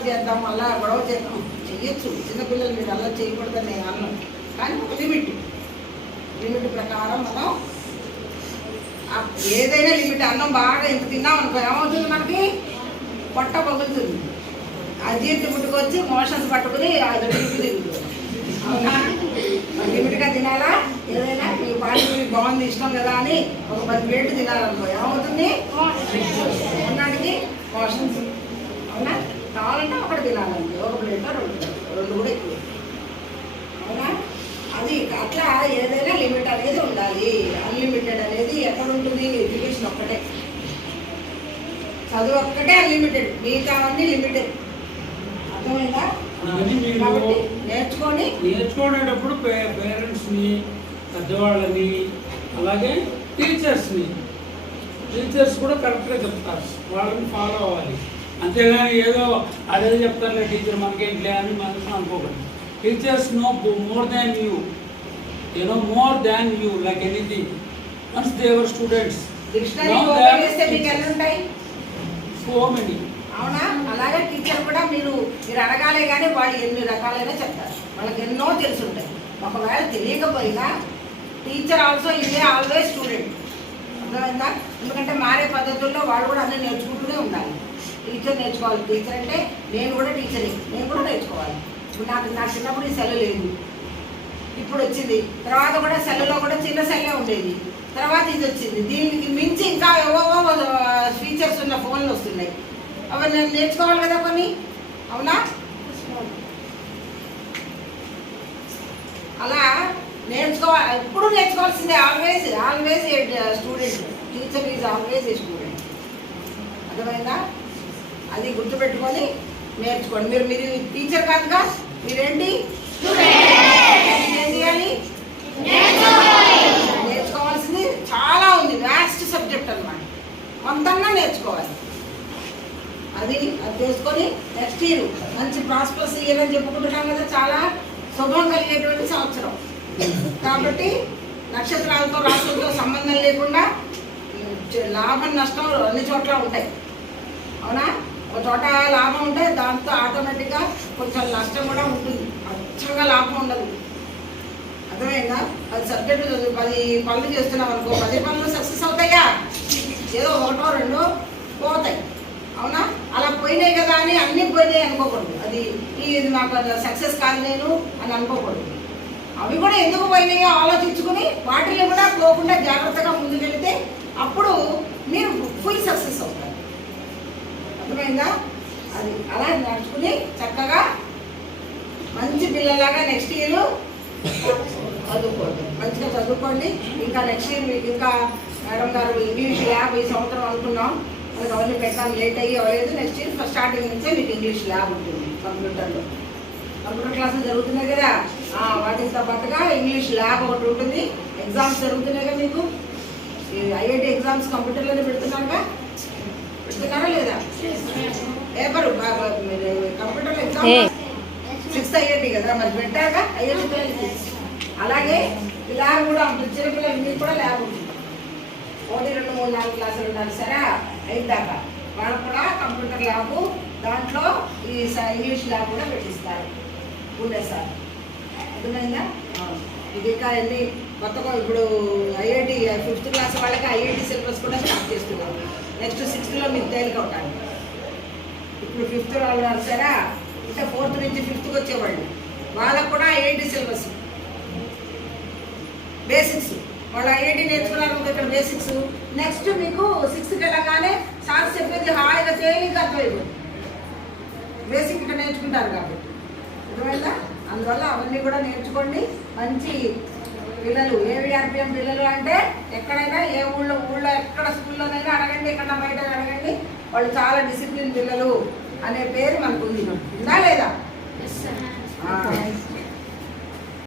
అల్లరి చేద్దాం, అలా గొడవ చేద్దాం చెయ్యొచ్చు. చిన్నపిల్లలు మీరు అల్లరి చేయకూడదని నేను అన్నాను. కానీ ఒక లిమిట్ ప్రకారం మనం ఏదైనా లిమిట్. అన్నం బాగా ఇంత తిన్నాం అనుకో ఏమవుతుంది, మనకి పొట్ట పగులుతుంది, అజీర్తి పుట్టుకొచ్చి మోషన్స్ పట్టుకుని అది తిరుగుతుంది. అవునా? లిమిట్గా తినాలా. ఏదైనా మీ పానీపూరి బాగుంది ఇష్టం కదా అని ఒక 10 ప్లేట్లు తినాలనుకో ఏమవుతుంది, ఉన్నాడికి మోషన్స్. అవునా? కావాలంటే ఒకటి తినాలండి, ఒక ప్లేట్లో 2 కూడా ఎక్కువ. అవునా? అది అట్లా ఏదైనా లిమిట్ అనేది ఉండాలి. అన్లిమిటెడ్ అనేది ఎక్కడ ఉంటుంది, ఎడ్యుకేషన్ ఒక్కటే, చదువు ఒక్కటే అన్లిమిటెడ్, మిగతా అన్నీ లిమిటెడ్. అర్థమైందా? కాబట్టి నేర్చుకునేటప్పుడు పేరెంట్స్ని, పెద్దవాళ్ళని, అలాగే టీచర్స్ కూడా కరెక్ట్గా చెప్తారు, వాళ్ళని ఫాలో అవ్వాలి. అంతేగాని ఏదో అదే చెప్తారులే టీచర్ మనకేంట్లే అని మనం అనుకోకండి. Teachers know more than you, know more than you, like anything. Once they were students, so many. అవునా? అలాగే టీచర్ కూడా మీరు అడగాలే కానీ వాళ్ళు ఎన్ని రకాలైనా చెప్తారు, వాళ్ళకి ఎన్నో తెలుసుంటాయి. ఒకవేళ తెలియకపోయినా టీచర్ ఆల్సో ఇదే ఆల్వేస్ స్టూడెంట్. అర్థమైందా? ఎందుకంటే మారే పద్ధతుల్లో వాళ్ళు కూడా అన్నీ నేర్చుకుంటూనే ఉండాలి. టీచర్ నేర్చుకోవాలి. టీచర్ అంటే నేను కూడా టీచరే, నేను కూడా నేర్చుకోవాలి. ఇప్పుడు నా చిన్నప్పుడు ఈ సెల్ లేదు, ఇప్పుడు వచ్చింది. తర్వాత కూడా సెల్లో కూడా చిన్న సెల్లే ఉండేది, తర్వాత ఇది వచ్చింది. దీనికి మించి ఇంకా ఏవో ఫీచర్స్ ఉన్న ఫోన్లు వస్తున్నాయి. అవి నేను నేర్చుకోవాలి కదా కొన్ని. అవునా? అలా నేర్చుకోవాలి, ఎప్పుడు నేర్చుకోవాల్సిందే. Always student. Teacher is always a student. అర్థమైందా? అది గుర్తుపెట్టుకొని నేర్చుకోండి. మీరు టీచర్ కాదుగా, మీరేంటి ఏం చేయాలి, నేర్చుకోవాల్సింది చాలా ఉంది. వ్యాస్ట్ సబ్జెక్ట్ అన్నమాట, కొంతన్నా నేర్చుకోవాలి. అది తెలుసుకొని నెక్స్ట్ ఇయర్ మంచి ప్రాస్పరస్ ఇయర్ అని చెప్పుకుంటున్నాం కదా, చాలా శుభం కలిగేటువంటి సంవత్సరం. కాబట్టి నక్షత్రాలతో రాష్ట్రంతో సంబంధం లేకుండా లాభం నష్టం అన్ని చోట్ల ఉంటాయి. అవునా? ఒక చోట లాభం ఉంటే దాంతో ఆటోమేటిక్గా కొంచెం నష్టం కూడా ఉంటుంది, అచ్చంగా లాభం ఉండదు. అర్థమైందా? 10 సబ్జెక్టు 10 పనులు చేస్తున్నాం అనుకో, 10 పనులు సక్సెస్ అవుతాయా? ఏదో 1 2 పోతాయి. అవునా? అలా పోయినాయి కదా అని అన్నీ పోయినాయి అనుకోకూడదు. ఇది నాకు సక్సెస్ కాదు నేను అని అనుకోకూడదు. అవి కూడా ఎందుకు పోయినాయో ఆలోచించుకుని వాటిని కూడా పోకుండా జాగ్రత్తగా ముందుకెళ్తే అప్పుడు మీరు ఫుల్ సక్సెస్ అవుతారు. అర్థమైందా? అది అలా నడుచుకుని చక్కగా మంచి పిల్లలాగా నెక్స్ట్ ఇయర్ చదువుకోండి, మంచిగా చదువుకోండి. ఇంకా నెక్స్ట్ ఇయర్ మీకు ఇంకా మేడం గారు ఇంగ్లీష్ ల్యాబ్ ఈ సంవత్సరం అనుకున్నాం, మనకు అవన్నీ పెట్టాలి, లేట్ అయ్యి అవ్వలేదు. నెక్స్ట్ ఇయర్ స్టార్టింగ్ నుంచే మీకు ఇంగ్లీష్ ల్యాబ్ ఉంటుంది. కంప్యూటర్ క్లాసులు జరుగుతున్నాయి కదా, వాటితో పాటుగా ఇంగ్లీష్ ల్యాబ్ ఒకటి ఉంటుంది. ఎగ్జామ్స్ జరుగుతున్నాయి కదా మీకు, ఐఐటి ఎగ్జామ్స్ కంప్యూటర్లోనే పెడుతున్నారుగా, పెడుతున్నారా లేదా? పేపరు కంప్యూటర్లో ఎగ్జామ్ 6th ఐఐటి కదా, మరి పెట్టాక ఐఐటి పిల్లలకి. అలాగే ల్యాబ్ కూడా ఉంటుంది, చిన్నపిల్లలకి మీకు కూడా ల్యాబ్ ఉంటుంది. 1 2 3 4 క్లాసులు ఉండాలి సరే, 5 దాకా వాళ్ళకు కూడా కంప్యూటర్ ల్యాబ్, దాంట్లో ఈ ఇంగ్లీష్ ల్యాబ్ కూడా పెట్టిస్తారు ఉండే సార్. అర్థమైందా? ఇది ఇంకా ఎన్ని కొత్తగా ఇప్పుడు ఐఐటి 5th క్లాస్ వాళ్ళకి ఐఐటి సిలబస్ కూడా స్టార్ట్ చేస్తున్నారు. నెక్స్ట్ 6thలో మీకు తేలిక ఉంటాను. ఇప్పుడు 5th వాళ్ళు సరే, ఇంకా 4th నుంచి 5thకి వచ్చేవాళ్ళు, వాళ్ళకు కూడా ఐఐటి సిలబస్ బేసిక్స్. వాళ్ళు ఐఐటి నేర్చుకున్నారు ఇక్కడ బేసిక్స్. నెక్స్ట్ మీకు 6th వెళ్ళగానే సార్ చెప్పేది హాయిగా తేలిగ్గా అర్థమైపోతుంది, బేసిక్ ఇక్కడ నేర్చుకుంటారు కాబట్టి. అర్థమైందా? అందువల్ల అవన్నీ కూడా నేర్చుకోండి. మంచి పిల్లలు, ఏవిఆర్పిఎం పిల్లలు అంటే ఎక్కడైనా ఏ ఊళ్ళో ఎక్కడ స్కూల్లోనైనా అడగండి, ఎక్కడ బయట అడగండి, వాళ్ళు చాలా డిసిప్లిన్ పిల్లలు అనే పేరు మనకు ఉంది. ఉందా లేదా?